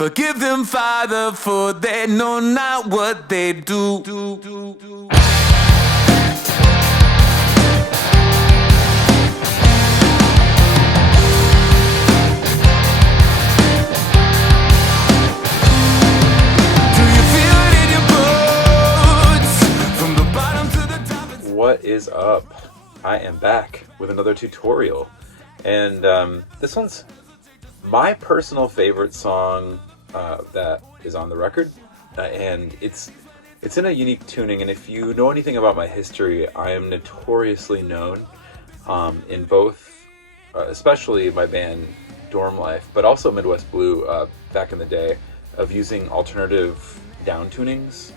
Forgive them, Father, for they know not what they do. What is up? I am back with another tutorial, and this one's my personal favorite song that is on the record, and it's in a unique tuning. And if you know anything about my history, I am notoriously known in both, especially my band Dorm Life, but also Midwest Blue back in the day, of using alternative down tunings,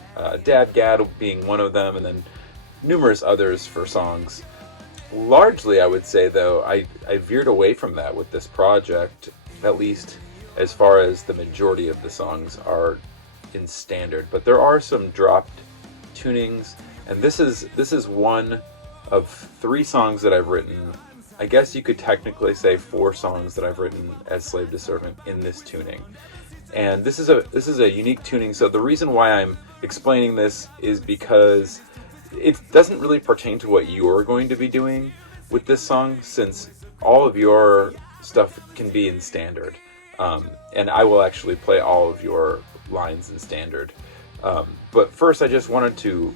Dad Gad being one of them, and then numerous others for songs. Largely, I would say, though, I veered away from that with this project, at least as far as the majority of the songs are in standard. But there are some dropped tunings, and this is one of 3 songs that I've written. I guess you could technically say 4 songs that I've written as Slave to Servant in this tuning. And this is a unique tuning. So the reason why I'm explaining this is because it doesn't really pertain to what you're going to be doing with this song, since all of your stuff can be in standard. And I will actually play all of your lines in standard. But first, I just wanted to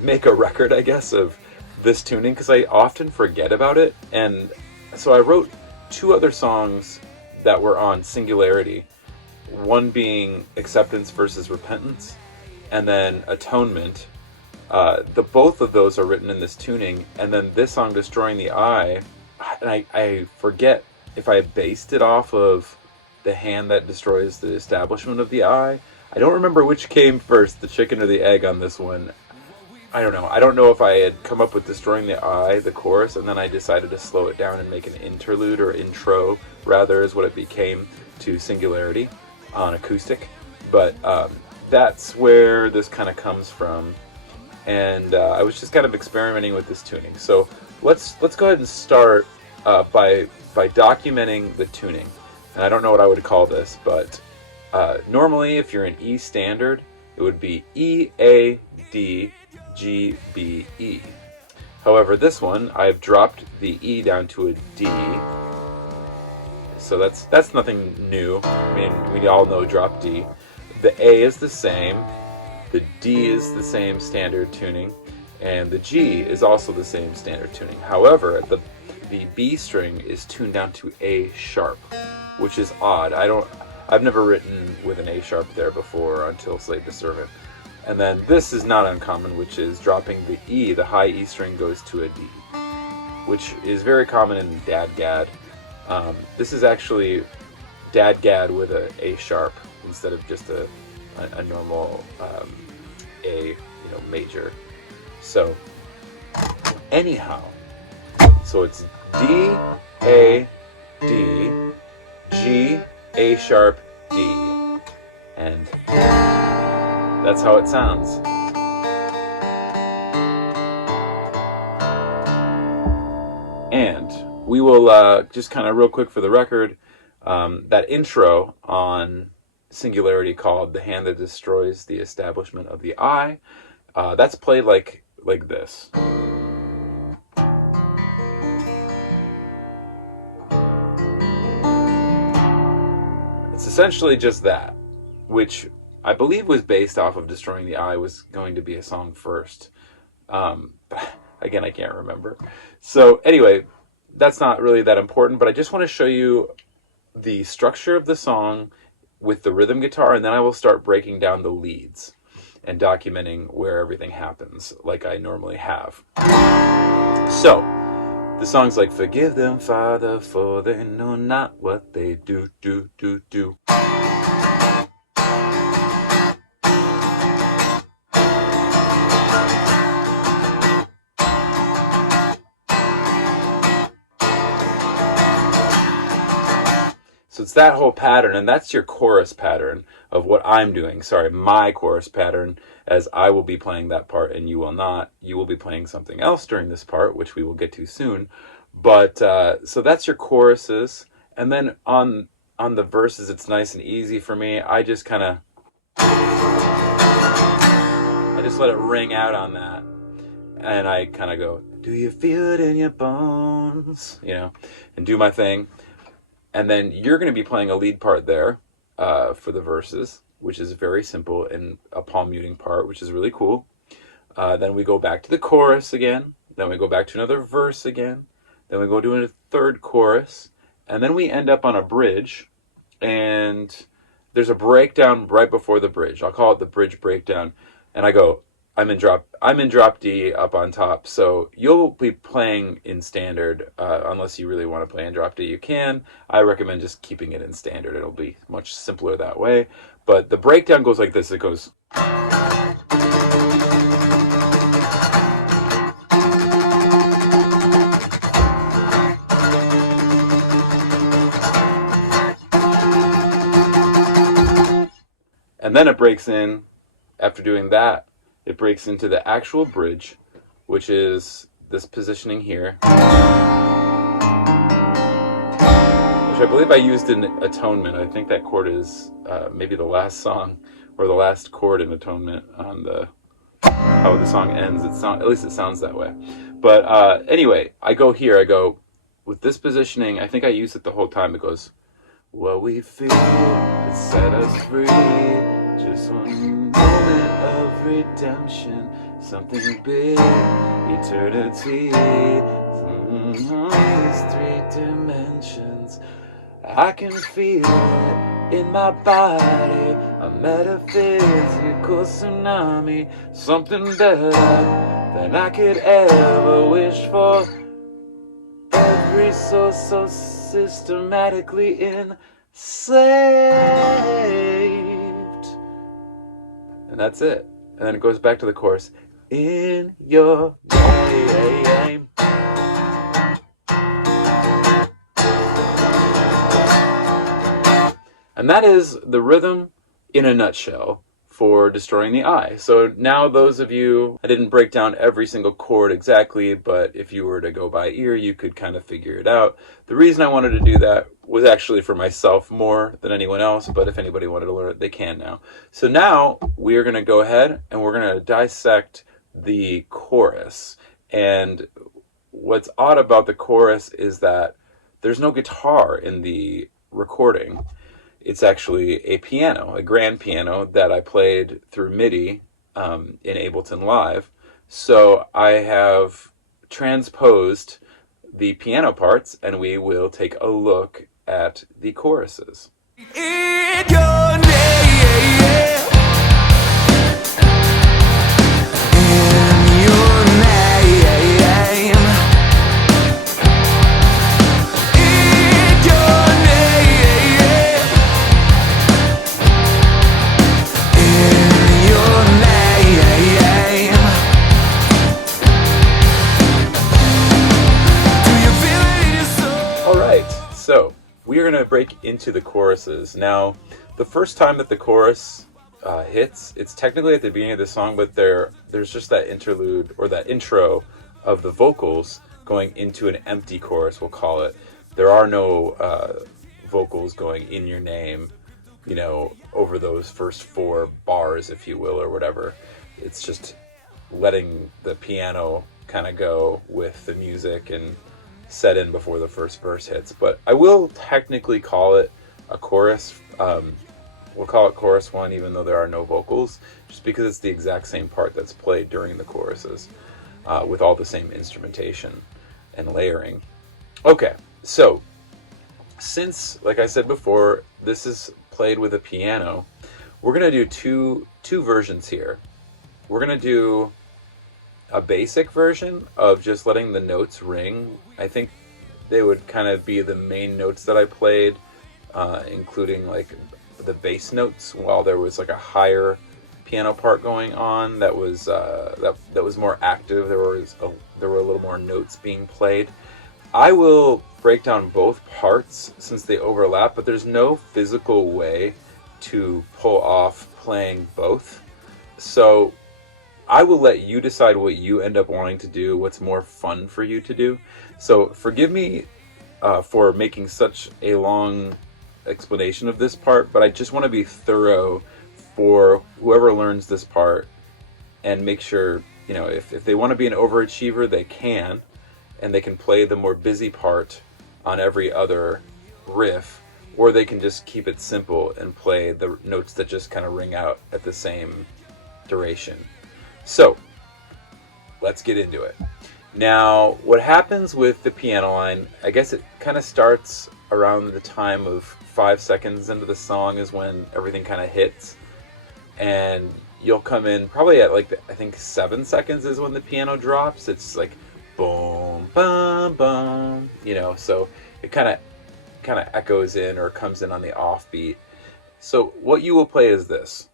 make a record, I guess, of this tuning, because I often forget about it. And so I wrote 2 other songs that were on Singularity, one being Acceptance versus Repentance, and then Atonement. Both of those are written in this tuning, and then this song, Destroying the Eye, and I forget if I based it off of The Hand That Destroys the Establishment of the Eye. I don't remember which came first, the chicken or the egg on this one. I don't know. I don't know if I had come up with Destroying the Eye, the chorus, and then I decided to slow it down and make an interlude, or intro, rather, is what it became, to Singularity on acoustic. But that's where this kind of comes from. And I was just kind of experimenting with this tuning. So let's go ahead and start by documenting the tuning. And I don't know what I would call this, but normally if you're in E standard, it would be E, A, D, G, B, E. However, this one, I've dropped the E down to a D. So that's nothing new. I mean, we all know drop D. The A is the same. The D is the same standard tuning, and the G is also the same standard tuning. However, the B string is tuned down to A sharp, which is odd. I've never written with an A sharp there before until Slave to Servant. And then this is not uncommon, which is dropping the E. The high E string goes to a D, which is very common in Dad Gad. This is actually Dad Gad with a A sharp instead of just a normal A, major. So anyhow, so it's D, A, D, G, A sharp, D, and that's how it sounds. And we will just kind of real quick for the record, that intro on Singularity, called The Hand That Destroys the Establishment of the Eye, that's played like this. It's essentially just that, which I believe was based off of Destroying the Eye was going to be a song first. Again, I can't remember. So anyway, that's not really that important, but I just want to show you the structure of the song with the rhythm guitar, and then I will start breaking down the leads and documenting where everything happens, like I normally have. So, the song's like, forgive them, Father, for they know not what they do. So it's that whole pattern, and that's your chorus pattern of what I'm doing. Sorry, my chorus pattern, as I will be playing that part and you will not. You will be playing something else during this part, which we will get to soon. But so that's your choruses. And then on on the verses, it's nice and easy for me. I just let it ring out on that, and I kind of go, do you feel it in your bones, and do my thing. And then you're going to be playing a lead part there for the verses, which is very simple, and a palm muting part, which is really cool. Then we go back to the chorus again. Then we go back to another verse again. Then we go to a third chorus. And then we end up on a bridge. And there's a breakdown right before the bridge. I'll call it the bridge breakdown. And I go, I'm in drop D up on top. So you'll be playing in standard, unless you really want to play in drop D. You can. I recommend just keeping it in standard. It'll be much simpler that way. But the breakdown goes like this. It goes. And then it breaks in, after doing that, it breaks into the actual bridge, which is this positioning here, which I believe I used in Atonement. I think that chord is maybe the last song, or the last chord in Atonement on how the song ends. At least it sounds that way. But anyway, I go here, I go, with this positioning, I think I use it the whole time. It goes, what we feel, it set us free. Just one moment of redemption, something big, eternity. These 3 dimensions, I can feel it in my body, a metaphysical tsunami, something better than I could ever wish for. Every soul so systematically enslaved. And that's it. And then it goes back to the chorus. In your name. And that is the rhythm in a nutshell for Destroying the Eye. So now those of you, I didn't break down every single chord exactly, but if you were to go by ear, you could kind of figure it out. The reason I wanted to do that was actually for myself more than anyone else, but if anybody wanted to learn it, they can now. So now we are going to go ahead and we're going to dissect the chorus. And what's odd about the chorus is that there's no guitar in the recording. It's actually a piano, a grand piano that I played through MIDI in Ableton Live. So I have transposed the piano parts, and we will take a look at the choruses. In your name. In your name. In your name. In your name. Do you feel it in your soul? All right, so we are going to break into the choruses. Now, the first time that the chorus hits, it's technically at the beginning of the song, but there's just that interlude, or that intro of the vocals going into an empty chorus, we'll call it. There are no vocals going in your name, over those first 4 bars, if you will, or whatever. It's just letting the piano kind of go with the music and set in before the first verse hits. But I will technically call it a chorus. We'll call it chorus 1, even though there are no vocals, just because it's the exact same part that's played during the choruses, with all the same instrumentation and layering. Okay, so since, like I said before, this is played with a piano, we're going to do two versions here. We're going to do a basic version of just letting the notes ring. I think they would kind of be the main notes that I played, including like the bass notes, while there was like a higher piano part going on that was that was more active. There were a little more notes being played. I will break down both parts since they overlap, but there's no physical way to pull off playing both. So I will let you decide what you end up wanting to do, what's more fun for you to do. So forgive me for making such a long explanation of this part, but I just want to be thorough for whoever learns this part and make sure, if they want to be an overachiever, they can, and they can play the more busy part on every other riff, or they can just keep it simple and play the notes that just kind of ring out at the same duration. So, let's get into it. Now, what happens with the piano line, I guess it kind of starts around the time of 5 seconds into the song is when everything kind of hits. And you'll come in probably at I think 7 seconds is when the piano drops. It's like boom, bum, bum, so it kind of echoes in or comes in on the offbeat. So what you will play is this.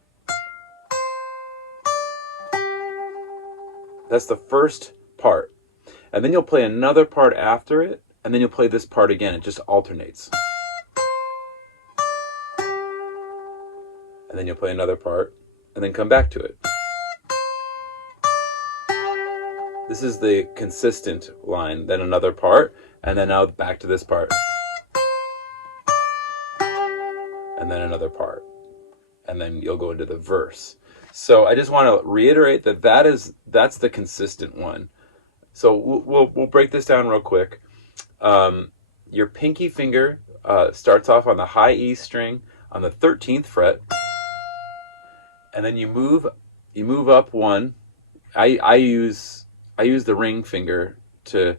That's the first part. And then you'll play another part after it, and then you'll play this part again. It just alternates. And then you'll play another part, and then come back to it. This is the consistent line, then another part, and then now back to this part. And then another part. And then you'll go into the verse. So I just want to reiterate that's the consistent one. So we'll break this down real quick. Your pinky finger starts off on the high E string on the 13th fret, and then you move up one. I use the ring finger to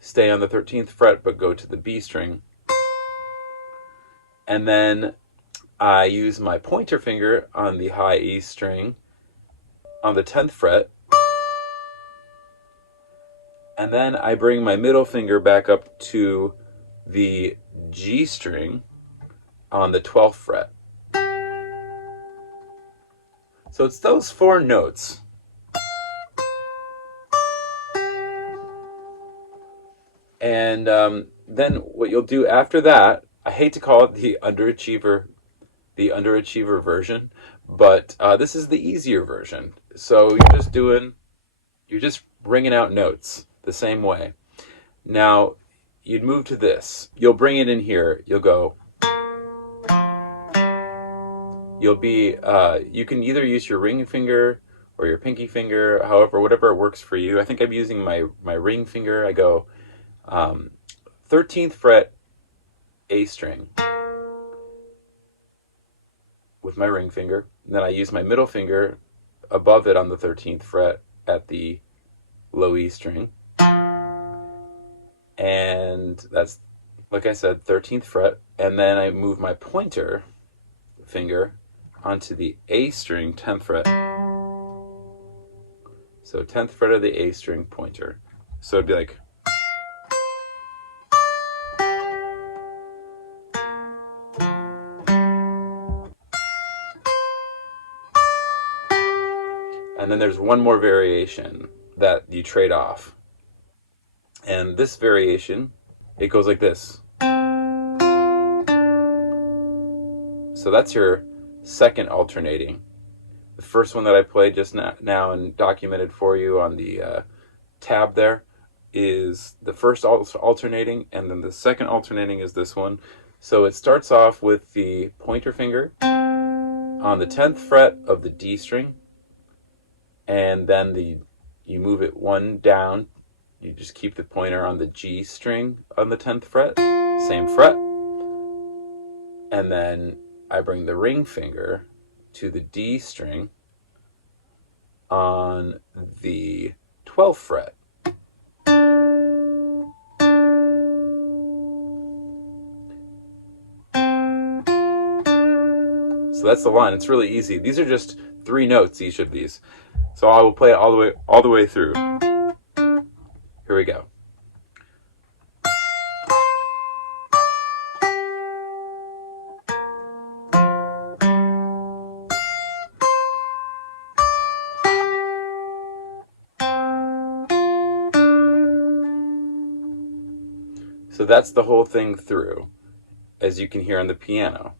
stay on the 13th fret but go to the B string, and then I use my pointer finger on the high E string on the 10th fret, and then I bring my middle finger back up to the G string on the 12th fret. So it's those 4 notes. And then what you'll do after that, I hate to call it the underachiever version, but this is the easier version. So you're just ringing out notes the same way. Now, you'd move to this. You'll bring it in here. You'll go. You can either use your ring finger or your pinky finger, whatever works for you. I think I'm using my ring finger. I go 13th fret A string with my ring finger. And then I use my middle finger above it on the 13th fret at the low E string. And that's, like I said, 13th fret. And then I move my pointer finger onto the A string, 10th fret. So 10th fret of the A string pointer. So it'd be like. And then there's one more variation that you trade off. And this variation, it goes like this. So that's your second alternating. The first one that I played just now and documented for you on the tab there is the first alternating, and then the second alternating is this one. So it starts off with the pointer finger on the 10th fret of the D string, and then you move it one down. You just keep the pointer on the G string on the 10th fret, same fret, and then I bring the ring finger to the D string on the 12th fret. So that's the line. It's really easy. These are just 3 notes, each of these. So I will play it all the way through. Here we go. So that's the whole thing through, as you can hear on the piano.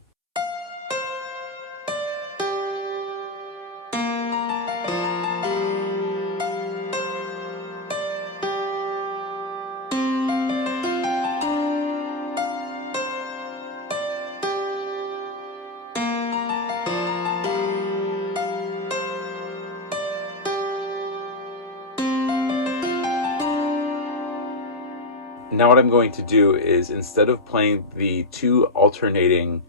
Now what I'm going to do is, instead of playing the two alternating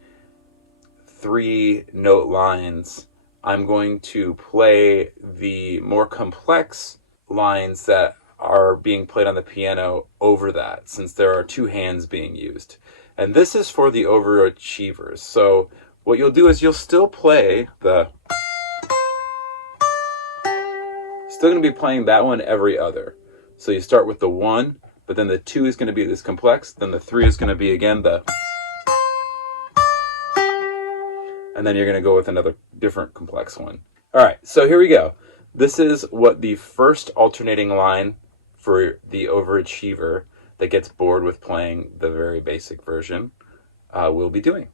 3-note lines, I'm going to play the more complex lines that are being played on the piano over that, since there are two hands being used. And this is for the overachievers. So what you'll do is you'll still play the... Still going to be playing that one every other. So you start with the 1, but then the 2 is going to be this complex, then the 3 is going to be again the... And then you're going to go with another different complex one. All right, so here we go. This is what the first alternating line for the overachiever that gets bored with playing the very basic version will be doing.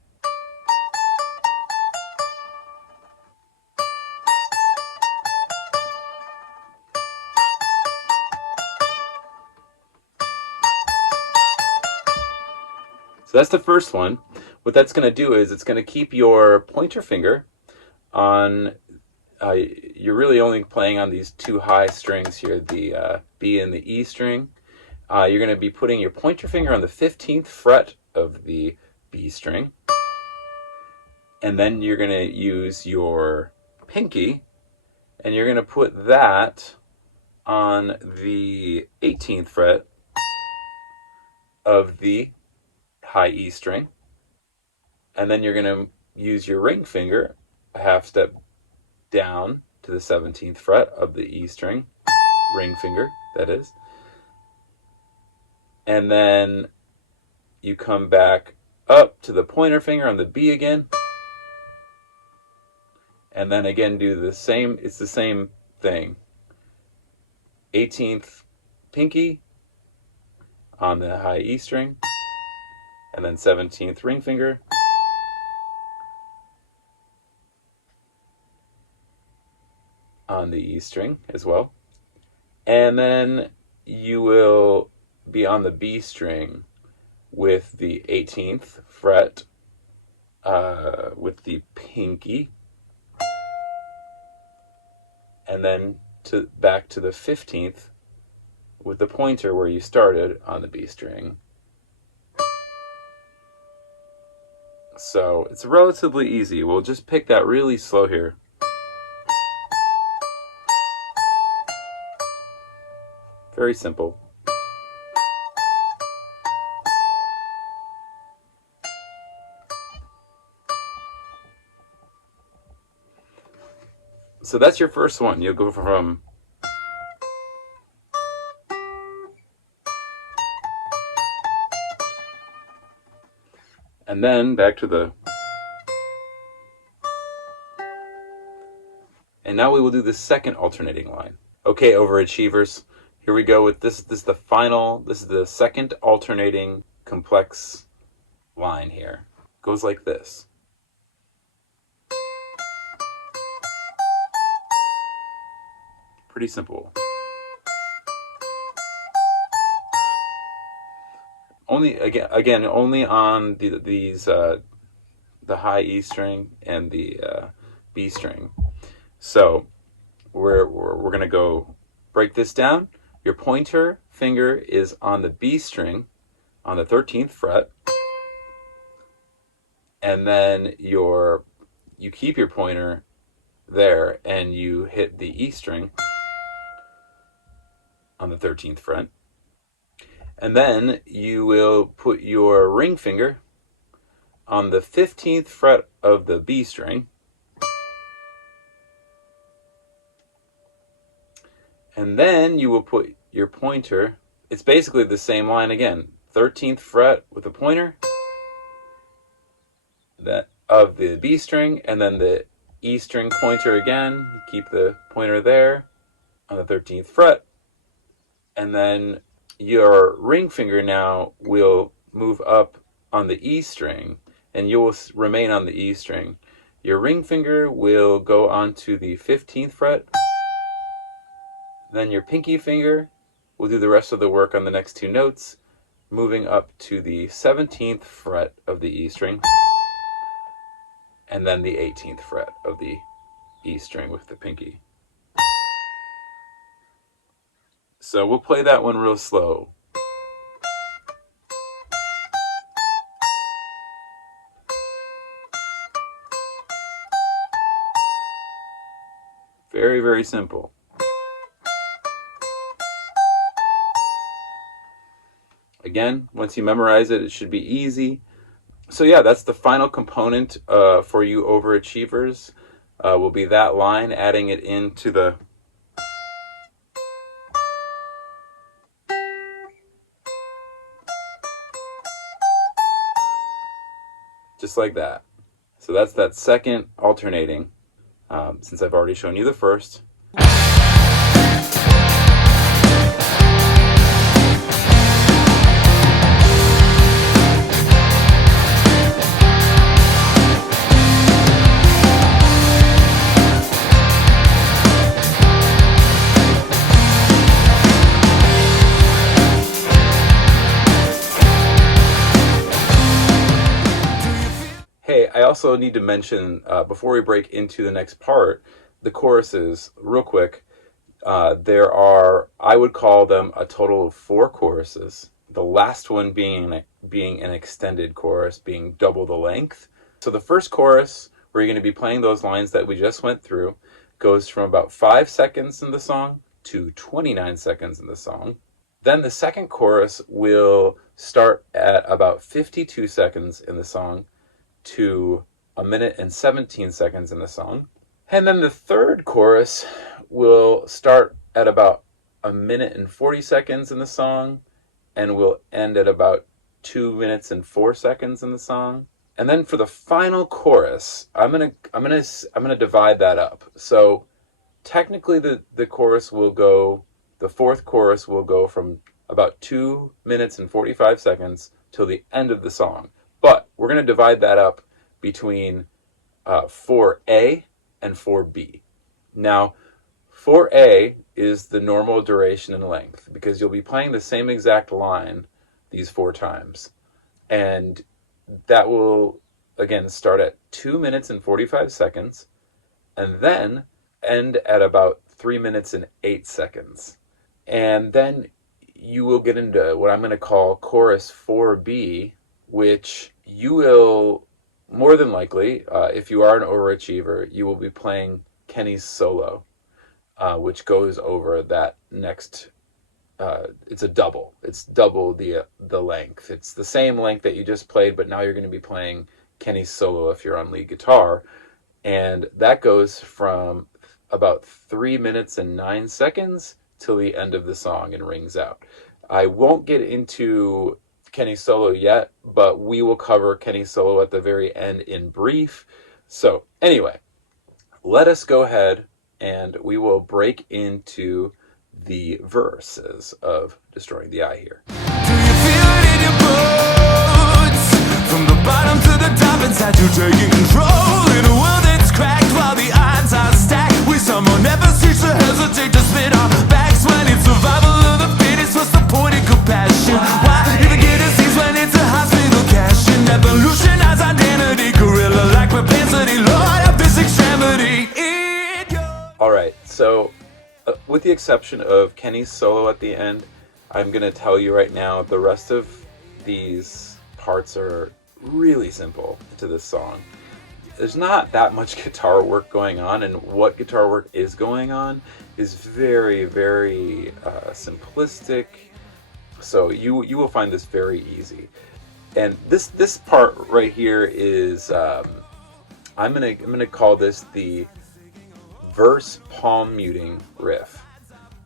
So that's the first one. What that's going to do is it's going to keep your pointer finger on, you're really only playing on these two high strings here, the B and the E string. You're going to be putting your pointer finger on the 15th fret of the B string. And then you're going to use your pinky and you're going to put that on the 18th fret of the high E string, and then you're going to use your ring finger a half step down to the 17th fret of the E string, ring finger that is, and then you come back up to the pointer finger on the B again, and then again do the same, it's the same thing, 18th pinky on the high E string, and then 17th ring finger, on the E string as well. And then you will be on the B string with the 18th fret with the pinky, and then back to the 15th with the pointer where you started on the B string. So it's relatively easy. We'll just pick that really slow here. Very simple. So that's your first one. You'll go from and then back to the, and now we will do the second alternating line. Okay, overachievers, here we go with this. This is the final, this is the second alternating complex line here. It goes like this. Pretty simple. Only again only on these the high E string and the B string. So we're gonna go break this down. Your pointer finger is on the B string on the 13th fret, and then you keep your pointer there and you hit the E string on the 13th fret. And then you will put your ring finger on the 15th fret of the B string. And then you will put your pointer, it's basically the same line again, 13th fret with the pointer that of the B string, and then the E string pointer again. You keep the pointer there on the 13th fret. And then your ring finger now will move up on the E string, and you will remain on the E string. Your ring finger will go onto the 15th fret. Then your pinky finger will do the rest of the work on the next two notes, moving up to the 17th fret of the E string, and then the 18th fret of the E string with the pinky. So we'll play that one real slow. Very, very simple. Again, once you memorize it, it should be easy. So yeah, that's the final component for you overachievers. Will be that line, adding it into the just like that. So that's that second alternating, since I've already shown you the first. Hey, I also need to mention, before we break into the next part, the choruses, real quick. There are, I would call them a total of 4 choruses. The last one being an extended chorus, being double the length. So the first chorus, where you're going to be playing those lines that we just went through, goes from about 5 seconds in the song to 29 seconds in the song. Then the second chorus will start at about 52 seconds in the song to 1 minute and 17 seconds in the song. And then the third chorus will start at about 1 minute and 40 seconds in the song and will end at about 2 minutes and 4 seconds in the song. And then for the final chorus, I'm gonna divide that up. So technically the chorus will go, the fourth chorus will go from about 2 minutes and 45 seconds till the end of the song. But we're going to divide that up between 4A and 4B. Now, 4A is the normal duration and length, because you'll be playing the same exact line these 4 times. And that will, again, start at 2 minutes and 45 seconds, and then end at about 3 minutes and 8 seconds. And then you will get into what I'm going to call chorus 4B, which you will, more than likely, if you are an overachiever, you will be playing Kenny's solo, which goes over that next, it's a double. It's double the length. It's the same length that you just played, but now you're going to be playing Kenny's solo if you're on lead guitar. And that goes from about 3 minutes and 9 seconds till the end of the song and rings out. I won't get into Kenny's solo yet, but we will cover Kenny's solo at the very end in brief. So anyway, let us go ahead and we will break into the verses of Destroying the Eye here. Do you feel it in your bones? From the bottom to the top, inside you taking control. In a world that's cracked while the odds are stacked, we somehow never cease to hesitate to spit our backs. When it's survival of the fittest, what's the point in compassion? Why even get a seize when it's a hospital cash? In evolution as identity, gorilla-like propensity, lord of this extremity. Alright, so with the exception of Kenny's solo at the end, I'm going to tell you right now, the rest of these parts are really simple to this song. There's not that much guitar work going on, and what guitar work is going on is very, very simplistic. So you will find this very easy. And this part right here is I'm gonna call this the verse palm muting riff,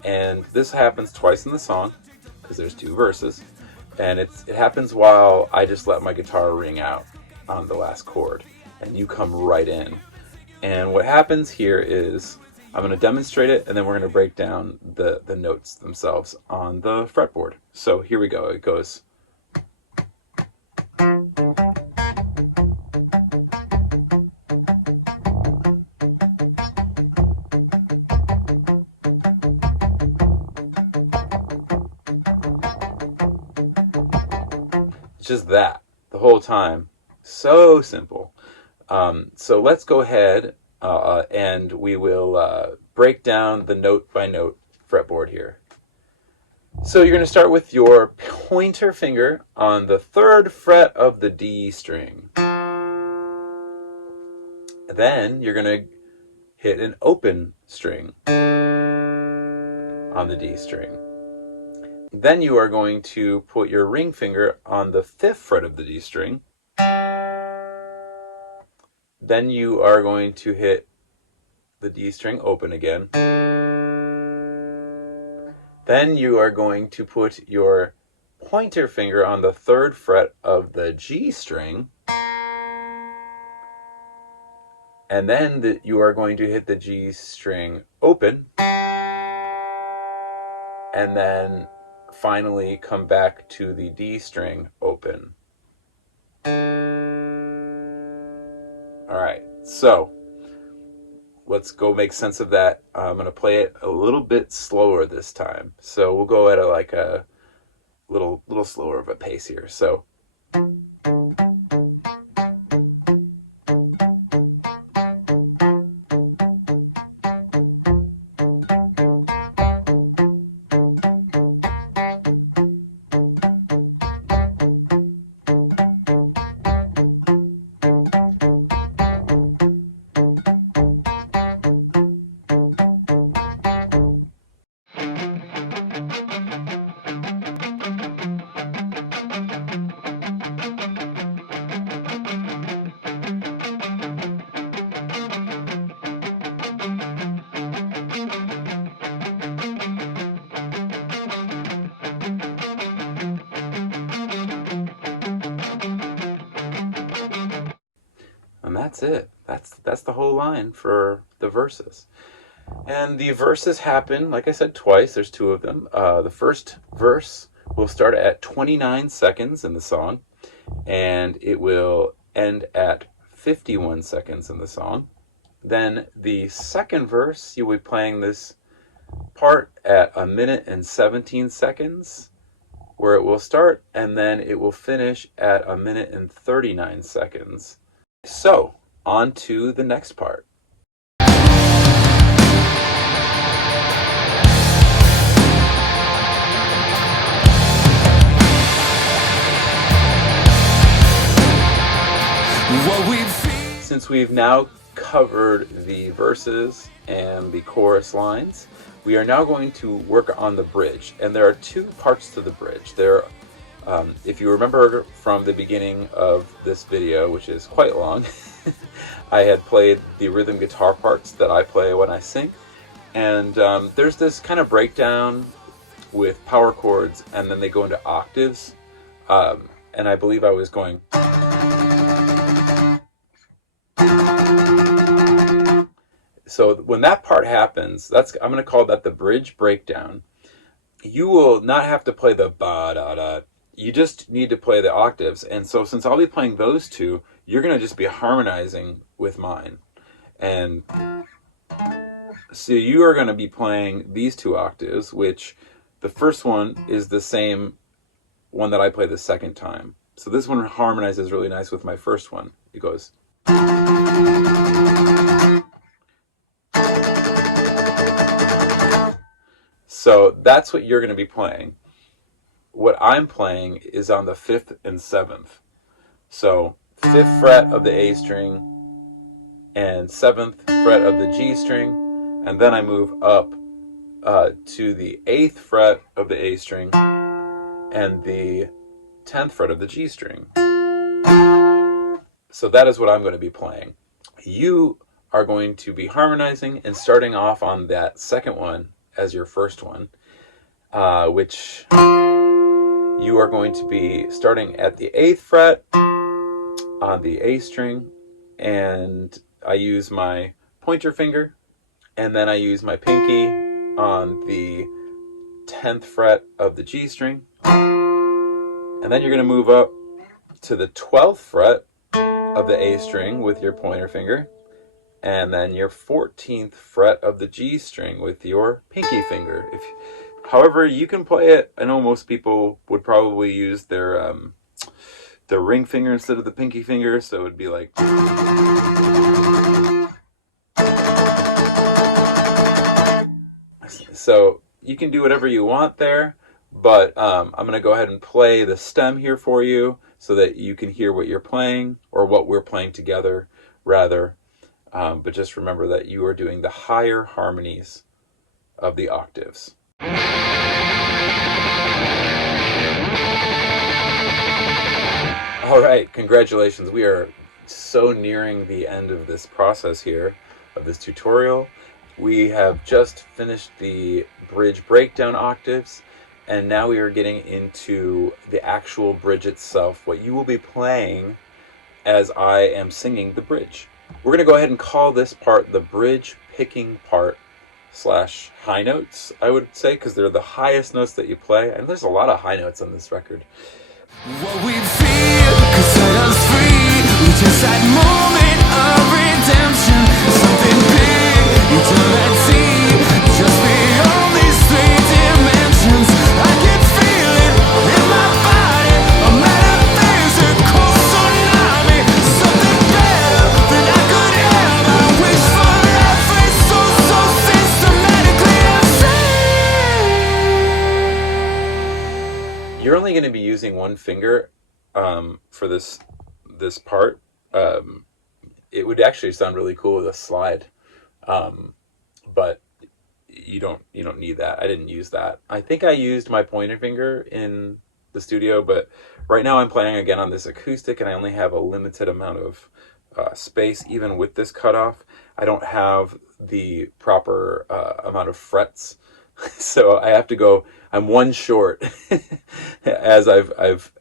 and this happens twice in the song because there's 2 verses, and it happens while I just let my guitar ring out on the last chord, and you come right in. And what happens here is I'm going to demonstrate it, and then we're going to break down the notes themselves on the fretboard. So here we go. It goes. Just that the whole time. So simple. So let's go ahead and we will break down the note by note fretboard here. So you're going to start with your pointer finger on the 3rd fret of the D string. Then you're going to hit an open string on the D string. Then you are going to put your ring finger on the 5th fret of the D string. Then you are going to hit the D string open again. Then you are going to put your pointer finger on the 3rd fret of the G string. And then you are going to hit the G string open. And then finally come back to the D string open. Alright, so let's go make sense of that. I'm going to play it a little bit slower this time. So we'll go at a little slower of a pace here. So and that's it. That's the whole line for the verses. And the verses happen, like I said, twice. There's 2 of them. The first verse will start at 29 seconds in the song, and it will end at 51 seconds in the song. Then the second verse, you'll be playing this part at 1 minute and 17 seconds, where it will start, and then it will finish at 1 minute and 39 seconds. So, on to the next part. Since we've now covered the verses and the chorus lines, we are now going to work on the bridge. And there are 2 parts to the bridge. If you remember from the beginning of this video, which is quite long, I had played the rhythm guitar parts that I play when I sing. And there's this kind of breakdown with power chords, and then they go into octaves. And I believe I was going... So when that part happens, I'm going to call that the bridge breakdown. You will not have to play the ba-da-da. You just need to play the octaves. And so since I'll be playing those 2, you're going to just be harmonizing with mine. And so you are going to be playing these 2 octaves, which the first one is the same one that I play the second time. So this one harmonizes really nice with my first one. It goes... So that's what you're going to be playing. What I'm playing is on the 5th and 7th. So 5th fret of the A string and 7th fret of the G string, and then I move up to the 8th fret of the A string and the 10th fret of the G string. So that is what I'm going to be playing. You are going to be harmonizing and starting off on that second one as your first one, which you are going to be starting at the 8th fret on the A string, and I use my pointer finger, and then I use my pinky on the 10th fret of the G string, and then you're going to move up to the 12th fret of the A string with your pointer finger, and then your 14th fret of the G string with your pinky finger. However you can play it. I know most people would probably use their ring finger instead of the pinky finger, so it would be like... So you can do whatever you want there, but I'm going to go ahead and play the stem here for you so that you can hear what you're playing, or what we're playing together, rather. but just remember that you are doing the higher harmonies of the octaves. All right, congratulations. We are so nearing the end of this process here, of this tutorial. We have just finished the bridge breakdown octaves, and now we are getting into the actual bridge itself, what you will be playing as I am singing the bridge. We're going to go ahead and call this part the bridge picking part slash high notes, I would say, because they're the highest notes that you play, and there's a lot of high notes on this record. What we feel could set us free. We just that moment of redemption. Something big, eternity, just beyond these three dimensions. I can feel it in my body, a metaphysical tsunami. Something better than I could ever wish for. Every soul so systematically insane. You're only going to be using one finger for this part. It would actually sound really cool with a slide, but you don't need that. I didn't use that. I think I used my pointer finger in the studio, but right now I'm playing again on this acoustic, and I only have a limited amount of space. Even with this cutoff, I don't have the proper amount of frets. So I have to go. I'm one short, as I've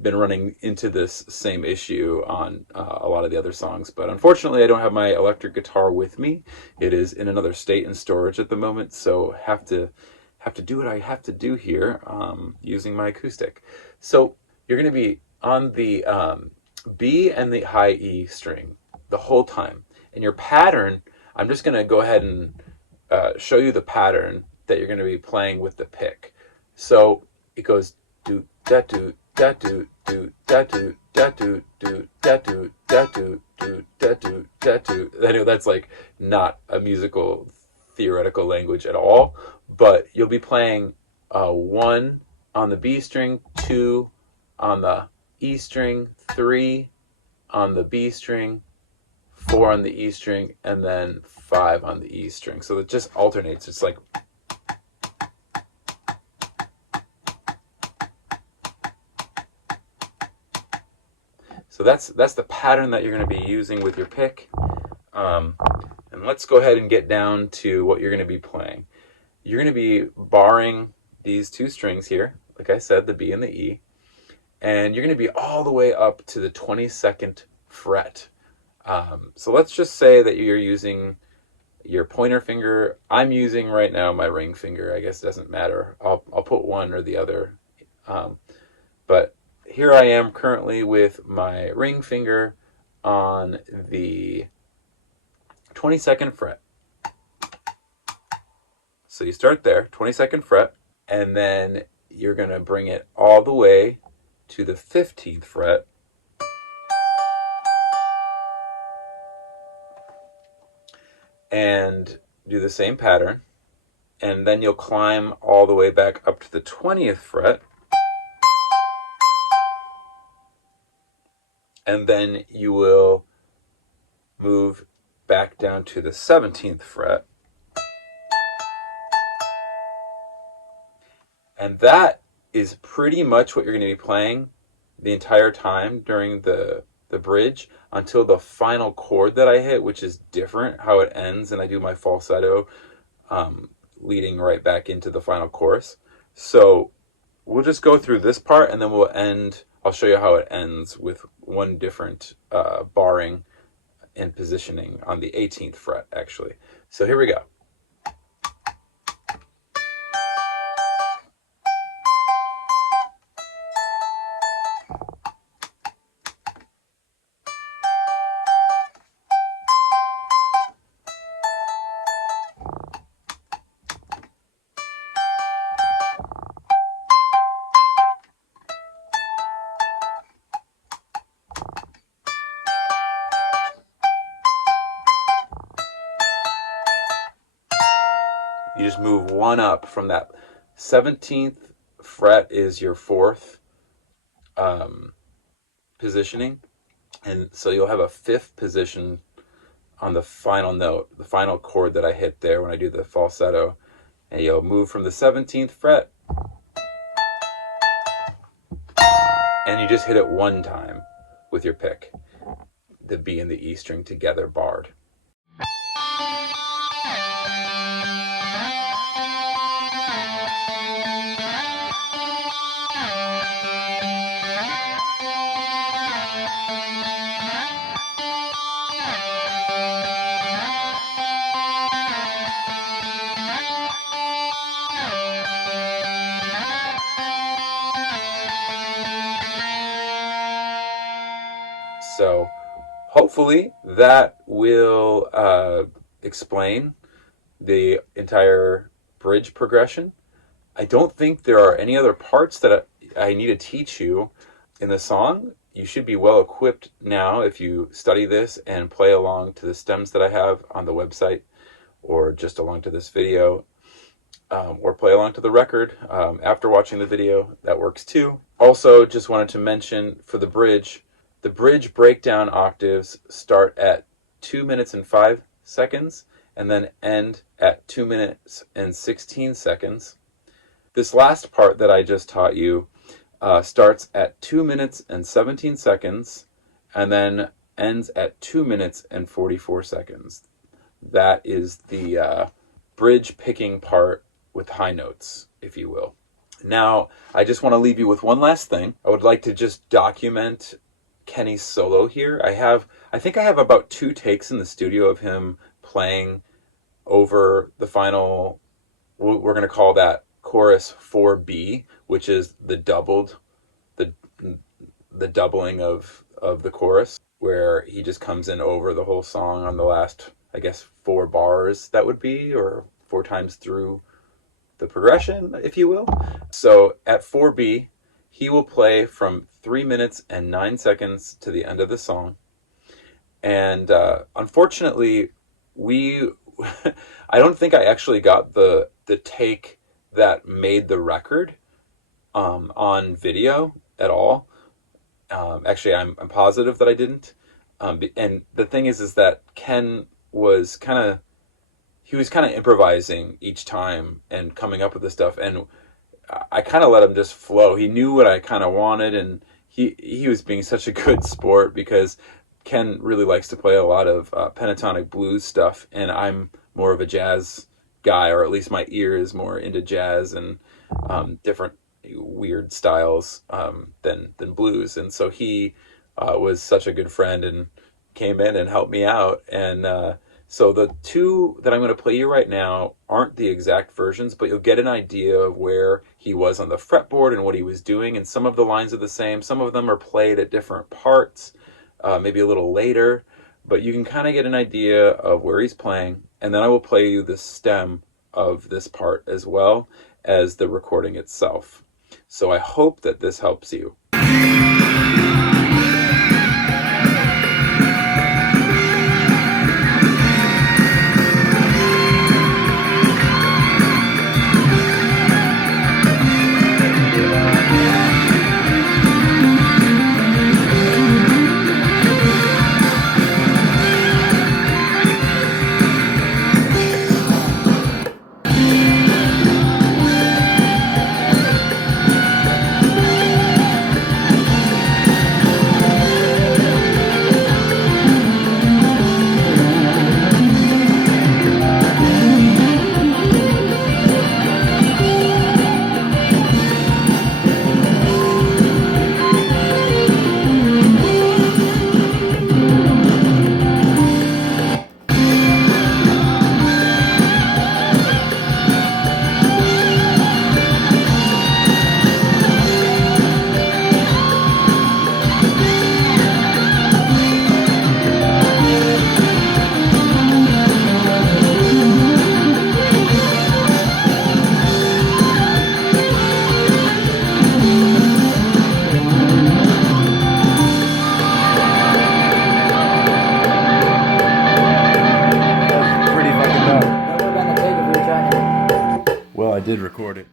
been running into this same issue on a lot of the other songs. But unfortunately, I don't have my electric guitar with me. It is in another state in storage at the moment, so have to do what I have to do here using my acoustic. So you're going to be on the B and the high E string the whole time. And your pattern, I'm just going to go ahead and show you the pattern that you're going to be playing with the pick. So it goes do da do da do do da do da do do da do da do do da do da do. I know that's like not a musical theoretical language at all, but you'll be playing 1 on the B string, 2 on the E string, 3 on the B string, 4 on the E string, and then 5 on the E string. So it just alternates. It's like so that's the pattern that you're going to be using with your pick. And let's go ahead and get down to what you're going to be playing. You're going to be barring these 2 strings here, like I said, the B and the E, and you're going to be all the way up to the 22nd fret. So let's just say that you're using your pointer finger. I'm using right now my ring finger. I guess it doesn't matter. I'll put one or the other. But here I am currently with my ring finger on the 22nd fret. So you start there, 22nd fret, and then you're going to bring it all the way to the 15th fret. And do the same pattern, and then you'll climb all the way back up to the 20th fret, and then you will move back down to the 17th fret, and that is pretty much what you're going to be playing the entire time during the bridge until the final chord that I hit, which is different how it ends, and I do my falsetto leading right back into the final chorus. So we'll just go through this part, and then we'll end. I'll show you how it ends with one different barring and positioning on the 18th fret, actually. So here we go. You just move 1 up from that 17th fret is your 4th positioning, and so you'll have a 5th position on the final note, the final chord that I hit there when I do the falsetto. And you'll move from the 17th fret, and you just hit it one time with your pick. The B and the E string together barred. So hopefully that will explain the entire bridge progression. I don't think there are any other parts that I need to teach you in the song. You should be well equipped now if you study this and play along to the stems that I have on the website, or just along to this video, or play along to the record after watching the video. That works too. Also, just wanted to mention for the bridge breakdown octaves start at 2 minutes and 5 seconds and then end at 2 minutes and 16 seconds. This last part that I just taught you starts at 2 minutes and 17 seconds and then ends at 2 minutes and 44 seconds. That is the bridge picking part with high notes, if you will. Now, I just want to leave you with one last thing. I would like to just document Kenny's solo here. I think I have about 2 takes in the studio of him playing over the final, we're going to call that chorus 4B, which is the doubling of the chorus, where he just comes in over the whole song on the last, I guess, 4 bars that would be, or 4 times through the progression, if you will. So at 4B, he will play from 3 minutes and 9 seconds to the end of the song. And unfortunately, I don't think I actually got the take that made the record on video at all. Actually, I'm positive that I didn't. And the thing is that Ken was kind of improvising each time and coming up with this stuff, and I kind of let him just flow. He knew what I kind of wanted, and he was being such a good sport, because Ken really likes to play a lot of pentatonic blues stuff, and I'm more of a jazz guy, or at least my ear is more into jazz and different weird styles than blues. And so he was such a good friend and came in and helped me out. And so the 2 that I'm going to play you right now aren't the exact versions, but you'll get an idea of where he was on the fretboard and what he was doing. And some of the lines are the same. Some of them are played at different parts, maybe a little later, but you can kind of get an idea of where he's playing. And then I will play you the stem of this part as well as the recording itself. So I hope that this helps you. I did record it.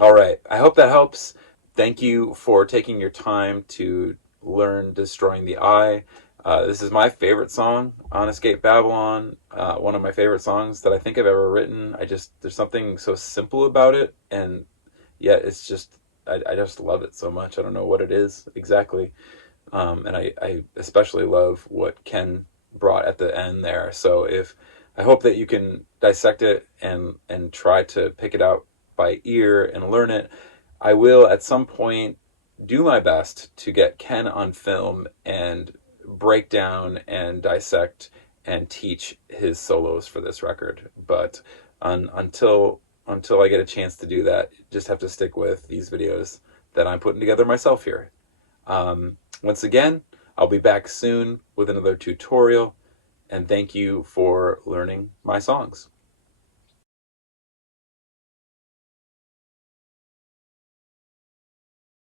All right. I hope that helps. Thank you for taking your time to learn Destroying the Eye. This is my favorite song on Escape Babylon. One of my favorite songs that I think I've ever written. There's something so simple about it, and yet it's just, I just love it so much. I don't know what it is exactly. And I especially love what Ken brought at the end there. So I hope that you can dissect it and try to pick it out by ear and learn it. I will at some point do my best to get Ken on film and break down and dissect and teach his solos for this record. But until I get a chance to do that, just have to stick with these videos that I'm putting together myself here. Once again, I'll be back soon with another tutorial, and thank you for learning my songs.